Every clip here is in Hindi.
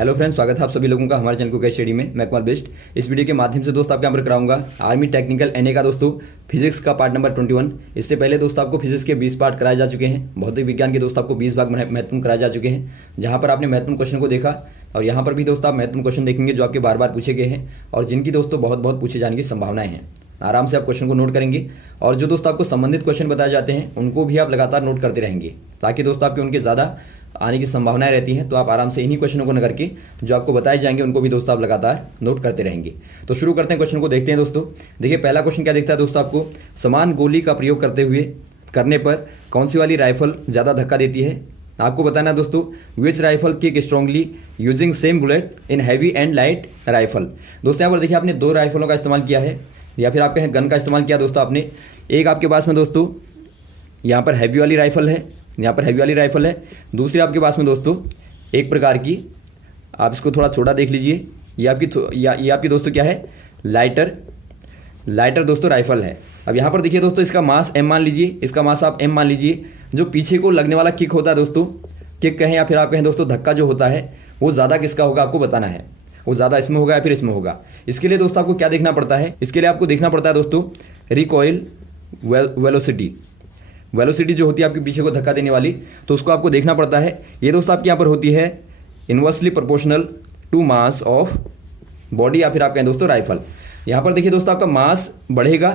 हेलो फ्रेंड्स, स्वागत है आप सभी लोगों का हमारे चैनल को स्टडी में। मैं कुमार बेस्ट। इस वीडियो के माध्यम से दोस्तों आपके यहाँ पर कराऊंगा आर्मी टेक्निकल एनए का दोस्तों फिजिक्स का पार्ट नंबर 21। इससे पहले दोस्तों आपको फिजिक्स के 20 पार्ट कराए जा चुके हैं। भौतिक विज्ञान के दोस्तों आपको 20 भाग महत्वपूर्ण कराए जा चुके हैं, जहाँ पर आपने महत्वपूर्ण क्वेश्चन को देखा और यहाँ पर भी दोस्तों आप महत्वपूर्ण क्वेश्चन देखेंगे जो आपके बार बार पूछे गए हैं और जिनकी दोस्तों बहुत पूछे जाने की संभावनाएं हैं। आराम से आप क्वेश्चन को नोट करेंगे और जो दोस्तों आपको संबंधित क्वेश्चन बताए जाते हैं उनको भी आप लगातार नोट करते रहेंगे, ताकि दोस्तों आपके उनके ज़्यादा आने की संभावनाएं रहती हैं। तो आप आराम से इन्हीं क्वेश्चनों को न करके जो आपको बताए जाएंगे उनको भी दोस्तों आप लगातार नोट करते रहेंगे। तो शुरू करते हैं, क्वेश्चन को देखते हैं दोस्तों। देखिए पहला क्वेश्चन क्या दिखता है दोस्तों आपको, समान गोली का प्रयोग करने पर कौन सी वाली राइफल ज़्यादा धक्का देती है। आपको बताना है दोस्तों, which rifle kick strongly using same bullet in heavy and light rifle. दोस्तों यहाँ पर देखिए आपने दो राइफलों का इस्तेमाल किया है या फिर आप कहें गन का इस्तेमाल किया दोस्तों आपने। एक आपके पास में दोस्तों यहाँ पर हैवी वाली राइफल है, यहाँ पर हैवी वाली राइफल है। दूसरी आपके पास में दोस्तों एक प्रकार की, आप इसको थोड़ा छोटा देख लीजिए, ये आपकी दोस्तों क्या है, लाइटर दोस्तों राइफल है। अब यहाँ पर देखिए दोस्तों इसका मास m मान लीजिए, इसका मास आप m मान लीजिए। जो पीछे को लगने वाला किक होता है दोस्तों, किक कहें या फिर आप कहें दोस्तों धक्का जो होता है वो ज़्यादा किसका होगा आपको बताना है, वो ज़्यादा इसमें होगा या फिर इसमें होगा। इसके लिए दोस्तों आपको क्या देखना पड़ता है, इसके लिए आपको देखना पड़ता है दोस्तों रिकॉइल वेलोसिटी जो होती है आपके पीछे को धक्का देने वाली, तो उसको आपको देखना पड़ता है। ये दोस्तों आपके यहाँ पर होती है inversely proportional to mass of body या फिर आप कहें दोस्तों राइफल। यहाँ पर देखिए दोस्तों आपका मास बढ़ेगा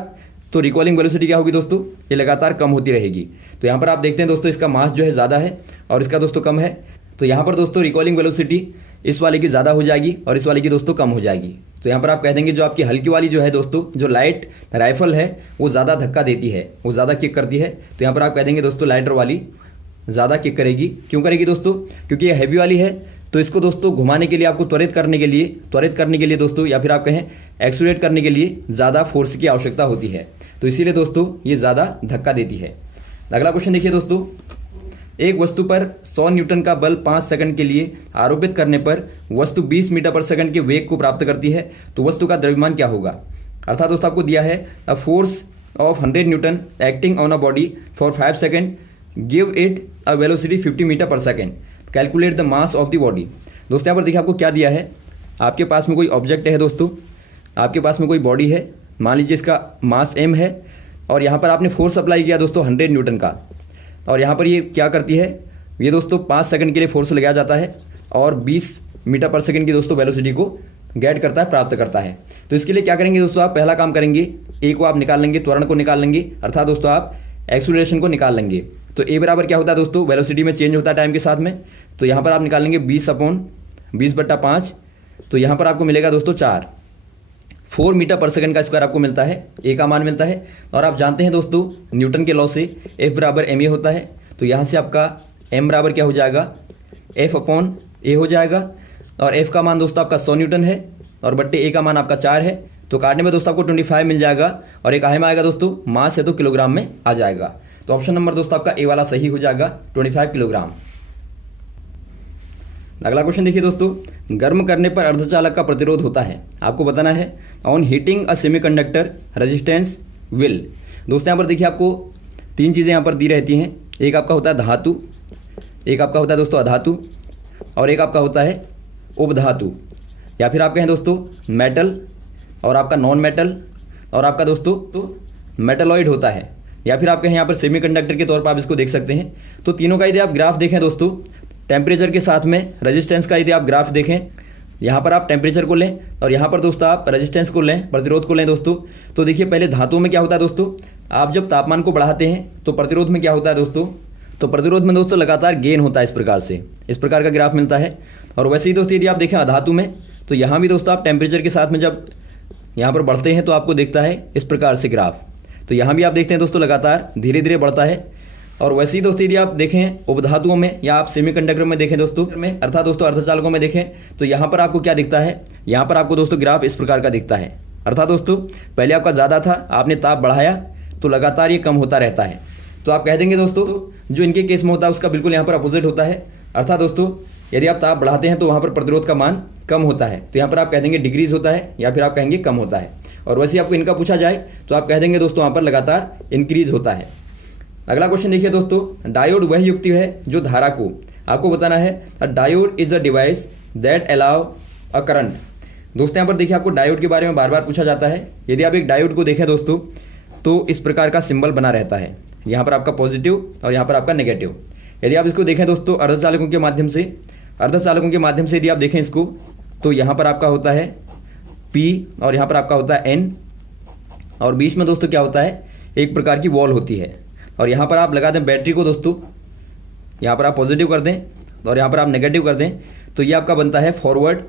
तो रिकॉलिंग वेलोसिटी क्या होगी दोस्तों, ये लगातार कम होती रहेगी। तो यहाँ पर आप देखते हैं दोस्तों इसका मास जो है ज़्यादा है और इसका दोस्तों कम है। तो यहाँ पर दोस्तों रिकॉलिंग वेलोसिटी इस वाले की ज़्यादा हो जाएगी और इस वाले की दोस्तों कम हो जाएगी। तो यहाँ पर आप कह देंगे जो आपकी हल्की वाली जो है दोस्तों, जो लाइट राइफल है वो ज़्यादा धक्का देती है, वो ज़्यादा किक करती है। तो यहाँ पर आप कह देंगे दोस्तों लाइटर वाली ज़्यादा किक करेगी। क्यों करेगी दोस्तों, क्योंकि ये हैवी वाली है तो इसको दोस्तों घुमाने के लिए, आपको त्वरित करने के लिए दोस्तों या फिर आप कहें एक्सीलरेट करने के लिए ज़्यादा फोर्स की आवश्यकता होती है। तो इसीलिए दोस्तों ये ज़्यादा धक्का देती है। अगला क्वेश्चन देखिए दोस्तों, एक वस्तु पर 100 न्यूटन का बल 5 सेकंड के लिए आरोपित करने पर वस्तु 20 मीटर पर सेकंड के वेग को प्राप्त करती है, तो वस्तु का द्रव्यमान क्या होगा। अर्थात दोस्तों आपको दिया है a force of 100 newton acting on a body for 5 second, give it a velocity 50 meter per second, calculate the mass of the body. दोस्तों यहाँ पर देखिए आपको क्या दिया है, आपके पास में कोई ऑब्जेक्ट है दोस्तों, आपके पास में कोई बॉडी है, मान लीजिए इसका मास m है और यहाँ पर आपने फोर्स अप्लाई किया दोस्तों 100 न्यूटन का, और यहाँ पर ये क्या करती है, ये दोस्तों 5 सेकंड के लिए फोर्स लगाया जाता है और 20 मीटर पर सेकंड की दोस्तों वेलोसिटी को गेट करता है, प्राप्त करता है। तो इसके लिए क्या करेंगे दोस्तों, आप पहला काम करेंगे, ए को आप निकाल लेंगे, त्वरण को निकाल लेंगे, अर्थात दोस्तों आप एक्सीलरेशन को निकाल लेंगे। तो ए बराबर क्या होता है दोस्तों, वेलोसिटी में चेंज होता है टाइम के साथ में। तो यहाँ पर आप निकालेंगे 20/5, तो यहाँ पर आपको मिलेगा दोस्तों 4 मीटर पर सेकंड का स्क्वायर आपको मिलता है, ए का मान मिलता है। और आप जानते हैं दोस्तों न्यूटन के लॉ से F बराबर ma होता है, तो यहाँ से आपका m बराबर क्या हो जाएगा, F/a हो जाएगा। और F का मान दोस्तों आपका 100 न्यूटन है और बट्टे a का मान आपका 4 है। तो काटने में दोस्तों आपको 25 मिल जाएगा और एक काहे में आएगा दोस्तों, मास है तो किलोग्राम में आ जाएगा। तो ऑप्शन नंबर दोस्तों आपका ए वाला सही हो जाएगा, 25 किलोग्राम। अगला क्वेश्चन देखिए दोस्तों, गर्म करने पर अर्धचालक का प्रतिरोध होता है, आपको बताना है on heating a semiconductor resistance will. दोस्तों यहाँ पर देखिए आपको 3 चीज़ें यहाँ पर दी रहती हैं, एक आपका होता है धातु, एक आपका होता है दोस्तों अधातु और एक आपका होता है उपधातु, या फिर आप कहें दोस्तों मेटल और आपका नॉन मेटल और आपका दोस्तों तो मेटलॉइड होता है, या फिर आप कहें यहाँ पर सेमीकंडक्टर के तौर पर आप इसको देख सकते हैं। तो तीनों का यदि आप ग्राफ देखें दोस्तों, टेम्परेचर के साथ में रेजिस्टेंस का यदि आप ग्राफ देखें, यहाँ पर आप टेम्परेचर को लें और यहाँ पर दोस्तों आप रेजिस्टेंस को लें, प्रतिरोध को लें दोस्तों। तो देखिए पहले धातुओं में क्या होता है दोस्तों, आप जब तापमान को बढ़ाते हैं तो प्रतिरोध में क्या होता है दोस्तों, तो प्रतिरोध में दोस्तों लगातार गेन होता है, इस प्रकार का ग्राफ मिलता है। और वैसे ही दोस्तों यदि आप देखें अधातु में, तो यहाँ भी दोस्तों आप टेम्परेचर के साथ में जब यहाँ पर बढ़ते हैं तो आपको दिखता है इस प्रकार से ग्राफ। तो यहाँ भी आप देखते हैं दोस्तों लगातार धीरे धीरे बढ़ता है। और वैसे ही दोस्तों यदि आप देखें उपधातुओं में या आप सेमीकंडक्टर में देखें दोस्तों में, अर्थात दोस्तों अर्धचालकों में देखें, तो यहाँ पर आपको क्या दिखता है, यहाँ पर आपको दोस्तों ग्राफ इस प्रकार का दिखता है। अर्थात दोस्तों पहले आपका ज़्यादा था, आपने ताप बढ़ाया तो लगातार ये कम होता रहता है। तो आप कह देंगे दोस्तों जो इनके केस में होता है उसका बिल्कुल यहाँ पर अपोजिट होता है। अर्थात दोस्तों यदि आप ताप बढ़ाते हैं तो वहाँ पर प्रतिरोध का मान कम होता है, तो यहाँ पर आप कह देंगे डिक्रीज होता है या फिर आप कहेंगे कम होता है। और वैसे आपको इनका पूछा जाए तो आप कह देंगे दोस्तों वहाँ पर लगातार इंक्रीज होता है। अगला क्वेश्चन देखिए दोस्तों, डायोड वह युक्ति है जो धारा को, आपको बताना है अ diode is a device that allow a current. दोस्तों यहाँ पर देखिए आपको डायोड के बारे में बार बार पूछा जाता है। यदि आप एक डायोड को देखें दोस्तों तो इस प्रकार का सिंबल बना रहता है, यहाँ पर आपका पॉजिटिव और यहाँ पर आपका नेगेटिव। यदि आप इसको देखें दोस्तों अर्धचालकों के माध्यम से यदि आप देखें इसको तो यहाँ पर आपका होता है P और यहाँ पर आपका होता है N और बीच में दोस्तों क्या होता है, एक प्रकार की वॉल होती है। और यहाँ पर आप लगा दें बैटरी को दोस्तों, यहाँ पर आप पॉजिटिव कर दें और यहाँ पर आप नेगेटिव कर दें तो ये आपका बनता है फॉरवर्ड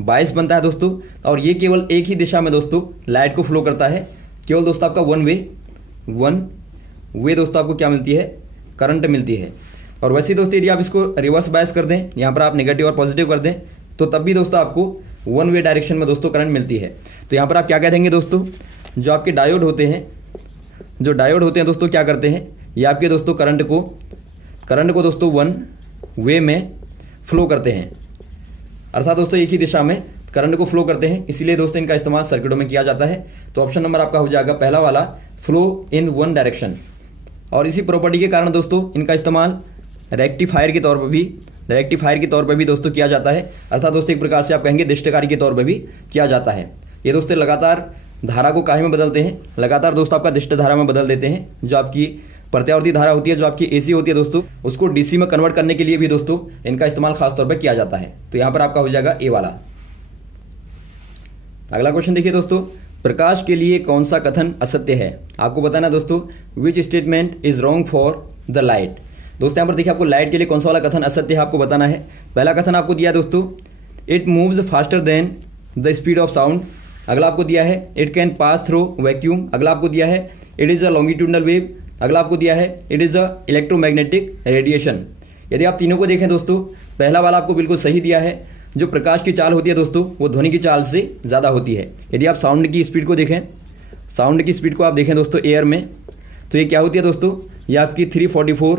बायस बनता है दोस्तों। और ये केवल एक ही दिशा में दोस्तों लाइट को फ्लो करता है, केवल दोस्तों आपका वन वे दोस्तों आपको क्या मिलती है, करंट मिलती है। और वैसे दोस्तों यदि आप इसको रिवर्स बायस कर दें, यहाँ पर आप नेगेटिव और पॉजिटिव कर दें तो तब भी दोस्तों आपको वन वे डायरेक्शन में दोस्तों करंट मिलती है। तो यहाँ पर आप क्या कह देंगे दोस्तों, जो आपके डायोड होते हैं दोस्तों क्या करते हैं, ये आपके दोस्तों करंट को दोस्तों वन वे में फ्लो करते हैं, अर्थात दोस्तों एक ही दिशा में करंट को फ्लो करते हैं, इसीलिए दोस्तों इनका इस्तेमाल सर्किटों में किया जाता है। तो ऑप्शन नंबर आपका हो जाएगा पहला वाला, फ्लो इन वन डायरेक्शन। और इसी प्रॉपर्टी के कारण दोस्तों इनका इस्तेमाल रेक्टिफायर के तौर पर भी दोस्तों किया जाता है, अर्थात दोस्तों एक प्रकार से आप कहेंगे दिष्टकारी के तौर पर भी किया जाता है। ये दोस्तों लगातार धारा को काहे में बदलते हैं, लगातार दोस्तों आपका दिष्ट धारा में बदल देते हैं। जो आपकी प्रत्यावर्ती धारा होती है, जो आपकी एसी होती है दोस्तों, उसको डीसी में कन्वर्ट करने के लिए भी दोस्तों इनका इस्तेमाल खास तौर पर किया जाता है। तो यहाँ पर आपका हो जाएगा ए वाला। अगला क्वेश्चन देखिए दोस्तों, प्रकाश के लिए कौन सा कथन असत्य है। आपको बताना दोस्तों which statement is wrong for the light. दोस्तों यहाँ पर देखिए आपको लाइट के लिए कौन सा वाला कथन असत्य है आपको बताना है। पहला कथन आपको दिया दोस्तों, it moves faster than the speed of sound. अगला आपको दिया है it can pass through vacuum. अगला आपको दिया है it is a longitudinal wave. अगला आपको दिया है it is a electromagnetic radiation. यदि आप तीनों को देखें दोस्तों, पहला वाला आपको बिल्कुल सही दिया है। जो प्रकाश की चाल होती है दोस्तों वो ध्वनि की चाल से ज़्यादा होती है। यदि आप साउंड की स्पीड को देखें, साउंड की स्पीड को आप देखें दोस्तों एयर में, तो ये क्या होती है दोस्तों, ये आपकी 344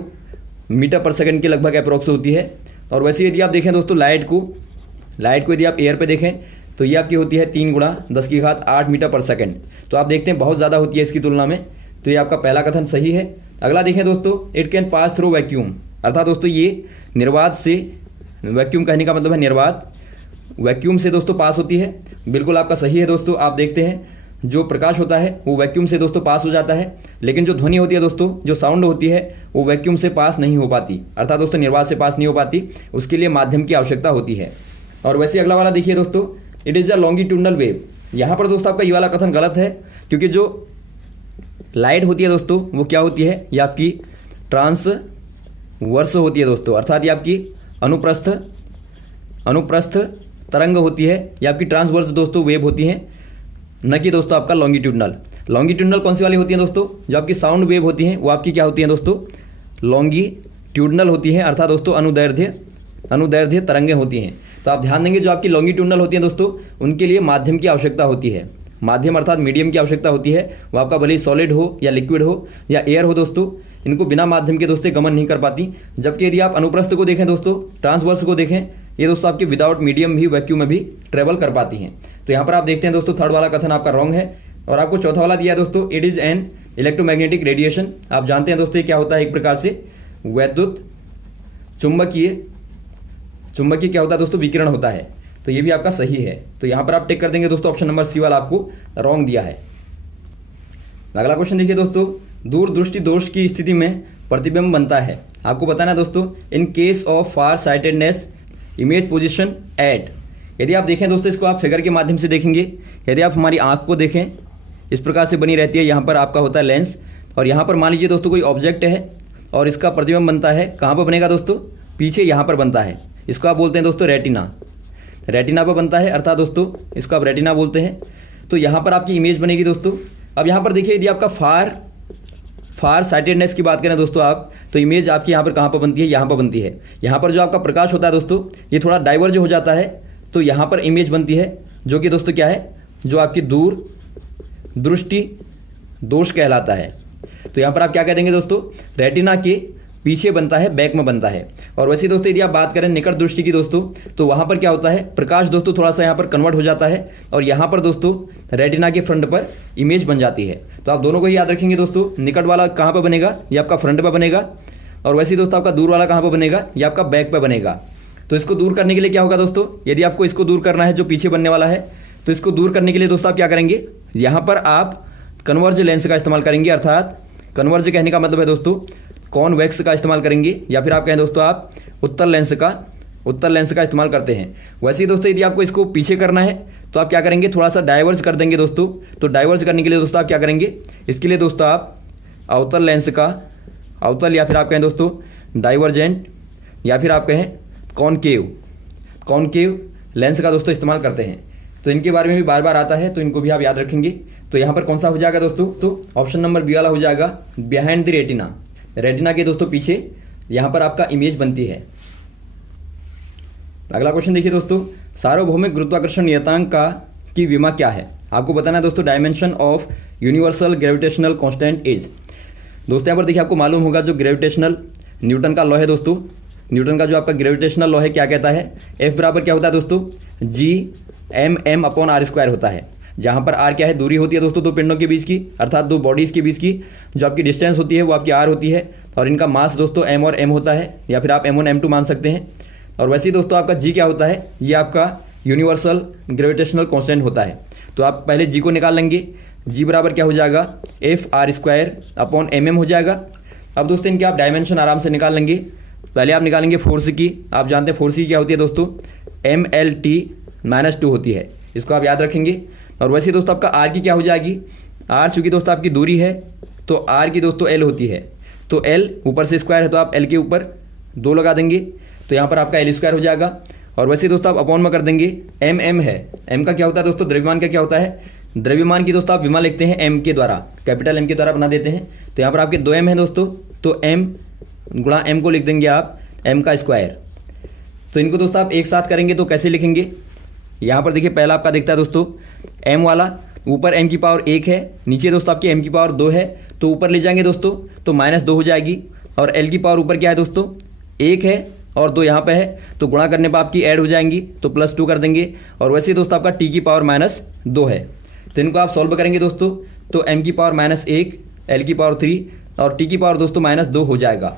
मीटर पर सेकंड के लगभग अप्रोक्स होती है। और वैसे यदि आप देखें दोस्तों लाइट को यदि आप एयर पे देखें तो ये आपकी होती है 3 × 10⁸ मीटर पर सेकंड। तो आप देखते हैं बहुत ज़्यादा होती है इसकी तुलना में। तो ये आपका पहला कथन सही है। अगला देखें दोस्तों, it can pass through vacuum, अर्थात दोस्तों ये निर्वात से, वैक्यूम कहने का मतलब है निर्वात, वैक्यूम से दोस्तों पास होती है। बिल्कुल आपका सही है दोस्तों। आप देखते हैं जो प्रकाश होता है वो वैक्यूम से दोस्तों पास हो जाता है, लेकिन जो ध्वनि होती है दोस्तों, जो साउंड होती है वो वैक्यूम से पास नहीं हो पाती, अर्थात दोस्तों निर्वात से पास नहीं हो पाती, उसके लिए माध्यम की आवश्यकता होती है। और वैसे अगला वाला देखिए दोस्तों, it is a longitudinal wave. यहाँ पर दोस्तों आपका ये वाला कथन गलत है, क्योंकि जो लाइट होती है दोस्तों वो क्या होती है, ये आपकी ट्रांसवर्स होती है दोस्तों, अर्थात ये आपकी अनुप्रस्थ तरंग होती है, ये आपकी ट्रांसवर्स दोस्तों वेव होती है, न कि दोस्तों आपका लॉन्गिट्यूडनल कौन सी वाली होती है दोस्तों, जो आपकी साउंड वेव होती हैं वो आपकी क्या होती है दोस्तों, लॉन्गिट्यूडनल होती है, अर्थात दोस्तों अनुदैर्ध्य तरंगें होती हैं। तो आप ध्यान देंगे जो आपकी लॉन्गिट्यूडनल होती हैं दोस्तों उनके लिए माध्यम की आवश्यकता होती है, माध्यम अर्थात मीडियम की आवश्यकता होती है। वो आपका भले ही सॉलिड हो या लिक्विड हो या एयर हो दोस्तों, इनको बिना माध्यम के दोस्तों गमन नहीं कर पाती। जबकि यदि आप अनुप्रस्थ को देखें दोस्तों, ट्रांसवर्स को देखें, ये दोस्तों आपके विदाउट मीडियम भी वैक्यूम में भी ट्रेवल कर पाती हैं। तो यहाँ पर आप देखते हैं दोस्तों थर्ड वाला कथन आपका रॉन्ग है। और आपको चौथा वाला दिया है दोस्तों, it is an electromagnetic radiation. आप जानते हैं दोस्तों क्या होता है, एक प्रकार से वैद्युत चुंबकीय क्या होता है दोस्तों, विकिरण होता है। तो ये भी आपका सही है। तो यहाँ पर आप टिक कर देंगे दोस्तों, ऑप्शन नंबर सी वाला आपको रॉन्ग दिया है। अगला क्वेश्चन देखिए दोस्तों, दूरदृष्टि दोष की स्थिति में प्रतिबिंब बनता है। आपको बताना है दोस्तों, in case of far sightedness image position eight. यदि आप देखें दोस्तों, इसको आप फिगर के माध्यम से देखेंगे। यदि आप हमारी आंख को देखें, इस प्रकार से बनी रहती है, यहाँ पर आपका होता है लेंस, और यहाँ पर मान लीजिए दोस्तों कोई ऑब्जेक्ट है और इसका प्रतिबिंब बनता है, कहाँ पर बनेगा दोस्तों, पीछे यहाँ पर बनता है। इसको आप बोलते हैं दोस्तों रेटिना पर बनता है, अर्थात दोस्तों इसको आप रेटिना बोलते हैं। तो यहाँ पर आपकी इमेज बनेगी दोस्तों। अब यहाँ पर देखिए, यदि आपका फार साइटेडनेस की बात करें दोस्तों आप, तो इमेज आपकी यहाँ पर कहाँ पर बनती है, यहाँ पर बनती है। यहाँ पर जो आपका प्रकाश होता है दोस्तों, ये थोड़ा डाइवर्ज हो जाता है, तो यहाँ पर इमेज बनती है, जो कि दोस्तों क्या है, जो आपकी दूर दृष्टि दोष कहलाता है। तो यहाँ पर आप क्या कह देंगे दोस्तों, रेटिना के पीछे बनता है, बैक में बनता है। और वैसे दोस्तों यदि आप बात करें निकट दृष्टि की दोस्तों, तो वहाँ पर क्या होता है, प्रकाश दोस्तों थोड़ा सा यहाँ पर कन्वर्ट हो जाता है, और यहाँ पर दोस्तों रेटिना के फ्रंट पर इमेज बन जाती है। तो आप दोनों को ही याद रखेंगे दोस्तों, निकट वाला कहाँ पर बनेगा, ये आपका फ्रंट पर बनेगा, और वैसे दोस्तों आपका दूर वाला कहाँ पर बनेगा, ये आपका बैक पर बनेगा। तो इसको दूर करने के लिए क्या होगा दोस्तों, यदि आपको इसको दूर करना है जो पीछे बनने वाला है, तो इसको दूर करने के लिए दोस्तों आप क्या करेंगे, यहाँ पर आप कन्वर्ज लेंस का इस्तेमाल करेंगे, अर्थात कन्वर्ज कहने का मतलब है दोस्तों कॉन्वेक्स का इस्तेमाल करेंगे, या फिर आप कहें दोस्तों आप उत्तल लेंस का इस्तेमाल करते हैं। वैसे ही दोस्तों यदि आपको इसको पीछे करना है तो आप क्या करेंगे, थोड़ा सा डाइवर्ज कर देंगे दोस्तों। तो डाइवर्ज करने के लिए दोस्तों आप क्या करेंगे, इसके लिए दोस्तों आप अवतल लेंस का, अवतल या फिर आप कहें दोस्तों डाइवर्जेंट, या फिर आप कहें कॉनकेव लेंस का दोस्तों इस्तेमाल करते हैं। तो इनके बारे में भी बार बार आता है, तो इनको भी आप याद रखेंगे। तो यहाँ पर कौन सा हो जाएगा दोस्तों, तो ऑप्शन नंबर बी वाला हो जाएगा, बिहाइंड द रेटिना। रेटिना के दोस्तों पीछे यहाँ पर आपका इमेज बनती है। अगला क्वेश्चन देखिए दोस्तों, सार्वभौमिक गुरुत्वाकर्षण नियतांक की विमा क्या है। आपको बताना है दोस्तों dimension of universal gravitational constant is. दोस्तों यहाँ पर देखिए आपको मालूम होगा जो ग्रेविटेशनल न्यूटन का लॉ है दोस्तों, न्यूटन का जो आपका ग्रेविटेशनल लॉ है क्या कहता है, एफ बराबर क्या होता है दोस्तों, G(m)/r² होता है। जहां पर r क्या है, दूरी होती है दोस्तों दो पिंडों के बीच की, अर्थात दो बॉडीज के बीच की। जो आपकी डिस्टेंस होती है वो आपकी r होती है, और इनका मास दोस्तों m और m होता है, या फिर आप m1 m2 मान सकते हैं। और वैसे ही दोस्तों आपका g क्या होता है, ये आपका यूनिवर्सल ग्रेविटेशनल कांस्टेंट होता है। तो आप पहले g को निकाल लेंगे, g बराबर क्या हो जाएगा, F(r²/mm) हो जाएगा। अब दोस्तों इनके आप डायमेंशन आराम से निकाल लेंगे। पहले आप निकालेंगे फोर्स की, आप जानते हैं फोर्स की क्या होती है दोस्तों, mLT-2 होती है, इसको आप याद रखेंगे। और वैसे दोस्तों आपका r की क्या हो जाएगी, r चूंकि दोस्तों आपकी दूरी है तो r की दोस्तों l होती है, तो l ऊपर से स्क्वायर है तो आप l के ऊपर 2 लगा देंगे, तो यहाँ पर आपका l² हो जाएगा। और वैसे दोस्तों आप अपॉन में कर देंगे, m है, m का क्या होता है दोस्तों, द्रव्यमान का क्या होता है, द्रव्यमान की दोस्तों आप विमा लिखते हैं m के द्वारा, कैपिटल M के द्वारा बना देते हैं। तो यहाँ पर आपके 2m है दोस्तों, तो m गुणा m को लिख देंगे आप m²। तो इनको दोस्तों आप एक साथ करेंगे तो कैसे लिखेंगे, यहाँ पर देखिए पहला आपका दिखता है दोस्तों m वाला, ऊपर m⁻1 है, नीचे दोस्तों आपकी m⁻2 है, तो ऊपर ले जाएंगे दोस्तों तो -2 हो जाएगी। और l की पावर ऊपर क्या है दोस्तों, 1 है और 2 यहाँ पे है, तो गुणा करने पर आपकी ऐड हो जाएंगी, तो +2 कर देंगे। और वैसे दोस्तों आपका t की पावर -2 है, तो इनको आप सॉल्व करेंगे दोस्तों, तो m⁻1, l की पावर 3 और t की पावर दोस्तों -2 हो जाएगा।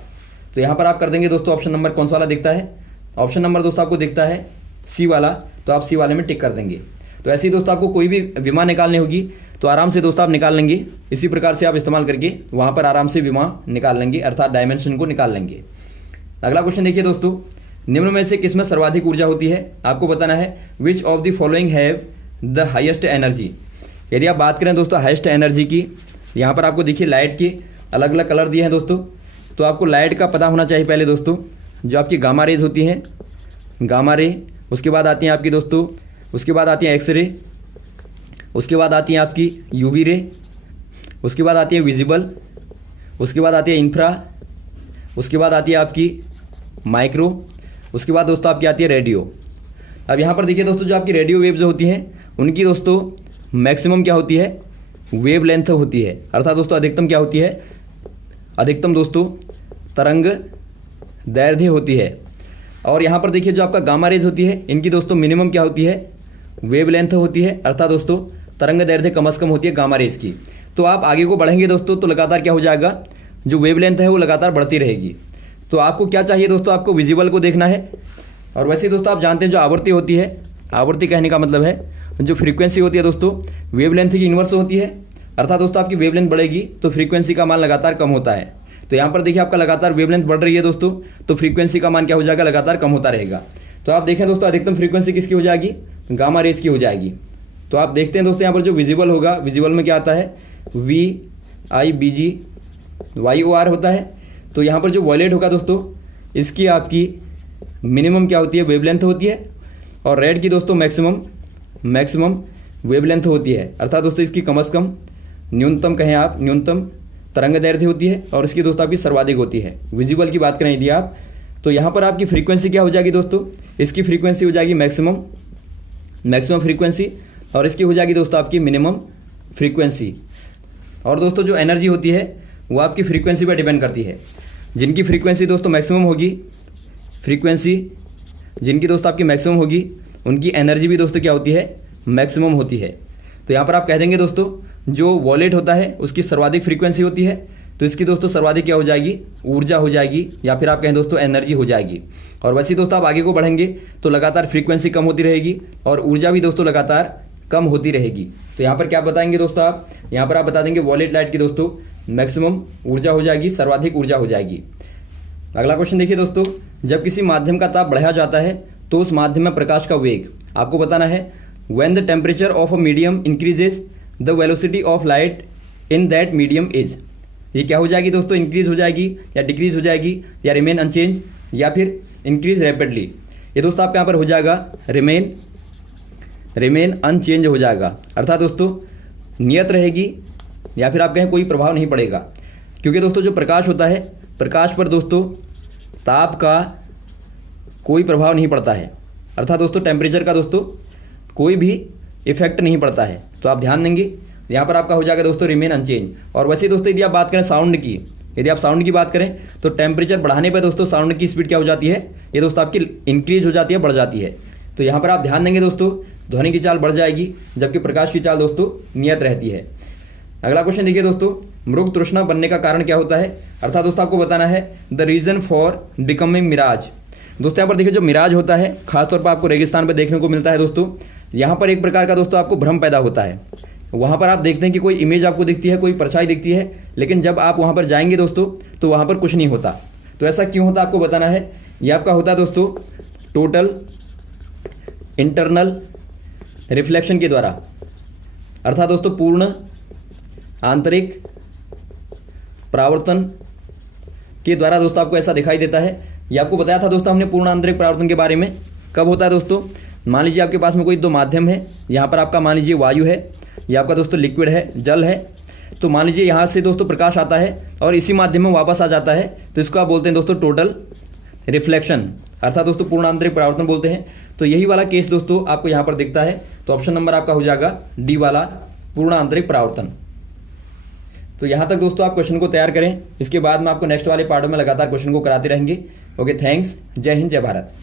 तो यहाँ पर आप कर देंगे दोस्तों ऑप्शन नंबर कौन सा वाला दिखता है, ऑप्शन नंबर दोस्तों आपको दिखता है सी वाला, तो आप सी वाले में टिक कर देंगे। तो ऐसे ही दोस्तों आपको कोई भी विमा निकालनी होगी तो आराम से दोस्तों आप निकाल लेंगे, इसी प्रकार से आप इस्तेमाल करके वहाँ पर आराम से विमा निकाल लेंगे, अर्थात डायमेंशन को निकाल लेंगे। अगला क्वेश्चन देखिए दोस्तों, निम्न में से किसमें सर्वाधिक ऊर्जा होती है। आपको बताना है which of the following have the highest energy. यदि आप बात करें दोस्तों हाईएस्ट एनर्जी की, यहाँ पर आपको देखिए लाइट के अलग अलग कलर दिए हैं दोस्तों, तो आपको लाइट का पता होना चाहिए पहले दोस्तों। जो आपकी गामा रेज होती हैं, गामा रे, उसके बाद आती हैं आपकी दोस्तों, उसके बाद आती है एक्स रे, उसके बाद आती है आपकी यूवी रे, उसके बाद आती है विजिबल, उसके बाद आती है इंफ्रा, उसके बाद आती है आपकी माइक्रो, उसके बाद दोस्तों आपकी आती है रेडियो। अब यहाँ पर देखिए दोस्तों जो आपकी रेडियो वेव्स होती हैं उनकी दोस्तों मैक्सिमम क्या होती है, वेव लेंथ होती है, अर्थात दोस्तों अधिकतम क्या होती है, अधिकतम दोस्तों तरंग दैर्ध्य होती है। और यहाँ पर देखिए जो आपका गामा रेज होती है इनकी दोस्तों मिनिमम क्या होती है, वेव लेंथ होती है, अर्थात दोस्तों तरंग दैर्ध्य कम से कम होती है गामा रेज की। तो आप आगे को बढ़ेंगे दोस्तों तो लगातार क्या हो जाएगा, जो वेव लेंथ है वो लगातार बढ़ती रहेगी। तो आपको क्या चाहिए दोस्तों, आपको विजिबल को देखना है। और वैसे दोस्तों आप जानते हैं जो आवृत्ति होती है, आवृत्ति कहने का मतलब है जो फ्रीक्वेंसी होती है दोस्तों वेव लेंथ की इन्वर्स होती है, अर्थात दोस्तों आपकी वेव लेंथ बढ़ेगी तो फ्रीक्वेंसी का मान लगातार कम होता है। तो यहाँ पर देखिए आपका लगातार वेवलेंथ बढ़ रही है दोस्तों, तो फ्रीक्वेंसी का मान क्या हो जाएगा, लगातार कम होता रहेगा। तो आप देखें दोस्तों अधिकतम फ्रीक्वेंसी किसकी हो जाएगी, गामा रेज की हो जाएगी। तो आप देखते हैं दोस्तों यहाँ पर जो विजिबल होगा, विजिबल में क्या आता है, VIBGYOR होता है। तो यहाँ पर जो वॉयलेट होगा दोस्तों इसकी आपकी मिनिमम क्या होती है, वेवलेंथ होती है, और रेड की दोस्तों मैक्सिमम वेवलेंथ होती है, अर्थात दोस्तों इसकी कम से कम न्यूनतम कहें आप, न्यूनतम तरंग दैर्ध्य होती है, और इसकी दोस्तों आपकी सर्वाधिक होती है। विजिबल की बात करें यदि आप, तो यहाँ पर आपकी फ्रीक्वेंसी क्या हो जाएगी दोस्तों, इसकी फ्रीक्वेंसी हो जाएगी मैक्सिमम फ्रीक्वेंसी, और इसकी हो जाएगी दोस्तों आपकी मिनिमम फ्रीक्वेंसी। और दोस्तों जो एनर्जी होती है वो आपकी फ्रीक्वेंसी पर डिपेंड करती है। जिनकी फ्रीक्वेंसी दोस्तों मैक्सिमम होगी, फ्रीक्वेंसी जिनकी दोस्तों आपकी मैक्सिमम होगी उनकी एनर्जी भी दोस्तों क्या होती है, मैक्सिमम होती है। तो यहाँ पर आप कह देंगे दोस्तों जो वॉलेट होता है उसकी सर्वाधिक फ्रीक्वेंसी होती है, तो इसकी दोस्तों सर्वाधिक क्या हो जाएगी, ऊर्जा हो जाएगी, या फिर आप कहें दोस्तों एनर्जी हो जाएगी। और वैसे दोस्तों आप आगे को बढ़ेंगे तो लगातार फ्रीक्वेंसी कम होती रहेगी और ऊर्जा भी दोस्तों लगातार कम होती रहेगी। तो यहाँ पर क्या बताएंगे दोस्तों आप, यहाँ पर आप बता देंगे वॉलेट लाइट की दोस्तों मैक्सिमम ऊर्जा हो जाएगी, सर्वाधिक ऊर्जा हो जाएगी। अगला क्वेश्चन देखिए दोस्तों, जब किसी माध्यम का ताप बढ़ाया जाता है तो उस माध्यम में प्रकाश का वेग आपको बताना है। When the temperature of a medium increases the velocity of light in that medium is. ये क्या हो जाएगी दोस्तों, इंक्रीज हो जाएगी या डिक्रीज हो जाएगी या रिमेन अनचेंज या फिर इंक्रीज रैपिडली। ये दोस्तों आपका यहाँ पर हो जाएगा रिमेन अनचेंज हो जाएगा, अर्थात दोस्तों नियत रहेगी या फिर आप कहें कोई प्रभाव नहीं पड़ेगा। क्योंकि दोस्तों जो प्रकाश होता है, प्रकाश पर दोस्तों ताप का कोई प्रभाव नहीं पड़ता है, अर्थात दोस्तों टेम्परेचर का दोस्तों कोई भी इफेक्ट नहीं पड़ता है। तो आप ध्यान देंगे, यहाँ पर आपका हो जाएगा दोस्तों रिमेन अनचेंज। और वैसे दोस्तों यदि आप बात करें साउंड की, यदि आप साउंड की बात करें तो टेम्परेचर बढ़ाने पर दोस्तों साउंड की स्पीड क्या हो जाती है, ये दोस्तों आपकी इंक्रीज हो जाती है, बढ़ जाती है। तो यहाँ पर आप ध्यान देंगे दोस्तों ध्वनि की चाल बढ़ जाएगी जबकि प्रकाश की चाल दोस्तों नियत रहती है। अगला क्वेश्चन देखिए दोस्तों, मृग तृष्णा बनने का कारण क्या होता है, अर्थात दोस्तों आपको बताना है the reason for becoming mirage. दोस्तों यहाँ पर देखिए जो मिराज होता है खासतौर पर आपको रेगिस्तान पर देखने को मिलता है दोस्तों। यहाँ पर एक प्रकार का दोस्तों आपको भ्रम पैदा होता है। वहाँ पर आप देखते हैं कि कोई इमेज आपको दिखती है, कोई परछाई दिखती है, लेकिन जब आप वहाँ पर जाएंगे दोस्तों तो वहाँ पर कुछ नहीं होता। तो ऐसा क्यों होता है आपको बताना है। ये आपका होता है दोस्तों टोटल इंटरनल रिफ्लेक्शन के द्वारा, अर्थात दोस्तों पूर्ण आंतरिक परावर्तन के द्वारा दोस्तों आपको ऐसा दिखाई देता है। ये आपको बताया था दोस्तों हमने पूर्ण आंतरिक परावर्तन के बारे में। कब होता है दोस्तों, मान लीजिए आपके पास में कोई दो माध्यम है, यहाँ पर आपका मान लीजिए वायु है, ये आपका दोस्तों लिक्विड है, जल है। तो मान लीजिए यहाँ से दोस्तों प्रकाश आता है और इसी माध्यम में वापस आ जाता है, तो इसको आप बोलते हैं दोस्तों टोटल रिफ्लेक्शन, अर्थात दोस्तों पूर्ण आंतरिक परावर्तन बोलते हैं। तो यही वाला केस दोस्तों आपको यहाँ पर दिखता है। तो ऑप्शन नंबर आपका हो जाएगा डी वाला, पूर्ण आंतरिक परावर्तन। तो यहाँ तक दोस्तों आप क्वेश्चन को तैयार करें, इसके बाद में आपको नेक्स्ट वाले पार्टों में लगातार क्वेश्चन को कराते रहेंगे। ओके, थैंक्स, जय हिंद, जय भारत।